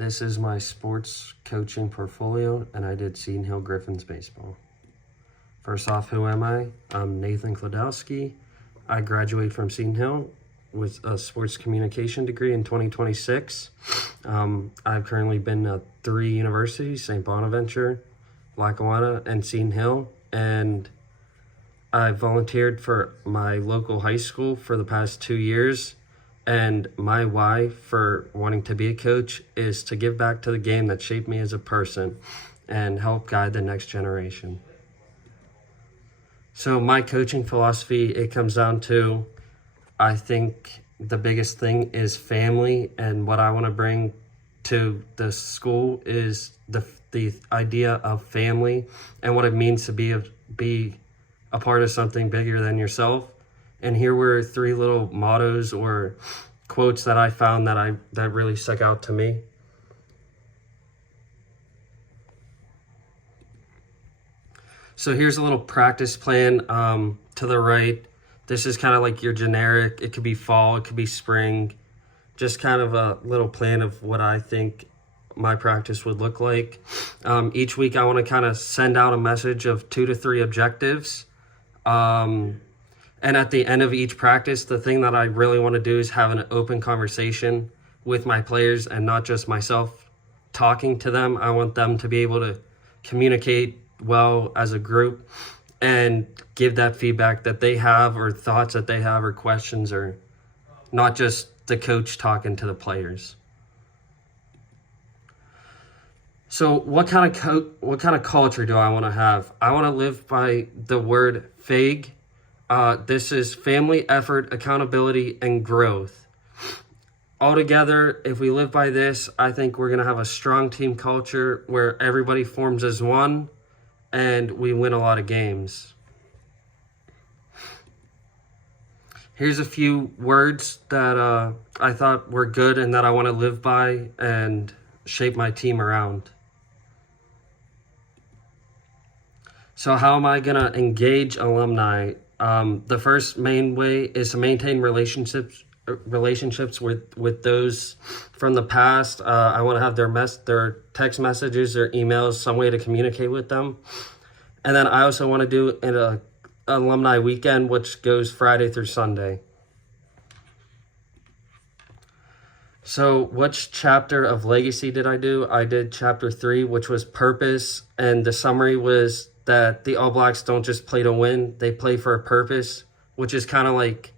This is my sports coaching portfolio, and I did Seton Hill Griffins baseball. First off, who am I? I'm Nathan Klodowski. I graduated from Seton Hill with a sports communication degree in 2026. I've currently been to 3 universities, St. Bonaventure, Lackawanna, and Seton Hill, and I volunteered for my local high school for the past 2 years. And my why for wanting to be a coach is to give back to the game that shaped me as a person and help guide the next generation. So my coaching philosophy, it comes down to, I think the biggest thing is family, and what I want to bring to the school is the idea of family and what it means to be a part of something bigger than yourself. And here were 3 little mottos or quotes that I found that really stuck out to me. So here's a little practice plan to the right. This is kind of like your generic. It could be fall, it could be spring. Just kind of a little plan of what I think my practice would look like. Each week I want to kind of send out a message of 2 to 3 objectives. And at the end of each practice, the thing that I really want to do is have an open conversation with my players and not just myself talking to them. I want them to be able to communicate well as a group and give that feedback that they have or thoughts that they have or questions, or not just the coach talking to the players. So what kind of culture do I want to have? I want to live by the word FAG. This is family, effort, accountability, and growth. Altogether, if we live by this, I think we're going to have a strong team culture where everybody forms as one and we win a lot of games. Here's a few words that I thought were good and that I want to live by and shape my team around. So how am I going to engage alumni? The first main way is to maintain relationships with those from the past. I want to have their text messages, their emails, some way to communicate with them. And then I also want to do an alumni weekend, which goes Friday through Sunday. So which chapter of Legacy did I do? I did chapter 3, which was purpose. And the summary was that the All Blacks don't just play to win, they play for a purpose, which is kind of like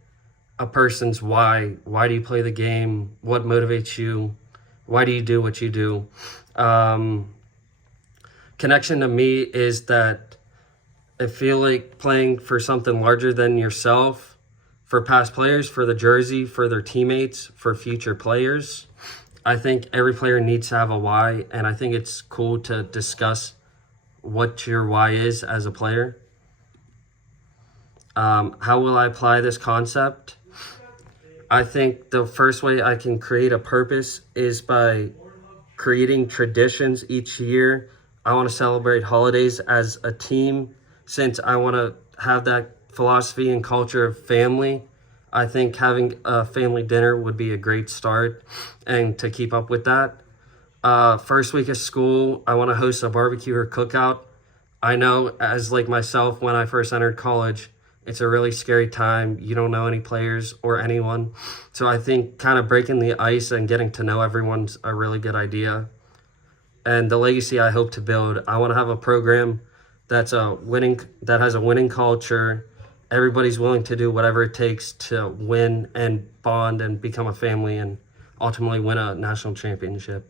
a person's why. Why do you play the game? What motivates you? Why do you do what you do? Connection to me is that I feel like playing for something larger than yourself, for past players, for the jersey, for their teammates, for future players. I think every player needs to have a why, and I think it's cool to discuss what your why is as a player. How will I apply this concept? I think the first way I can create a purpose is by creating traditions each year. I want to celebrate holidays as a team. Since I want to have that philosophy and culture of family, I think having a family dinner would be a great start, and to keep up with that. First week of school, I want to host a barbecue or cookout. I know, as like myself, when I first entered college, it's a really scary time. You don't know any players or anyone. So I think kind of breaking the ice and getting to know everyone's a really good idea. And the legacy I hope to build, I want to have a program that has a winning culture. Everybody's willing to do whatever it takes to win and bond and become a family and ultimately win a national championship.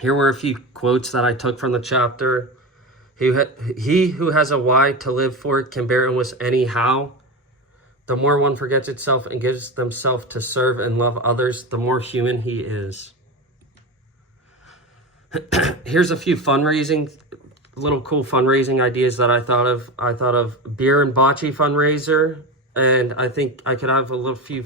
Here were a few quotes that I took from the chapter. He who has a why to live for can bear illness anyhow. The more one forgets itself and gives themselves to serve and love others, the more human he is. Here's a few little cool fundraising ideas that I thought of. I thought of beer and bocce fundraiser, and I think I could have a few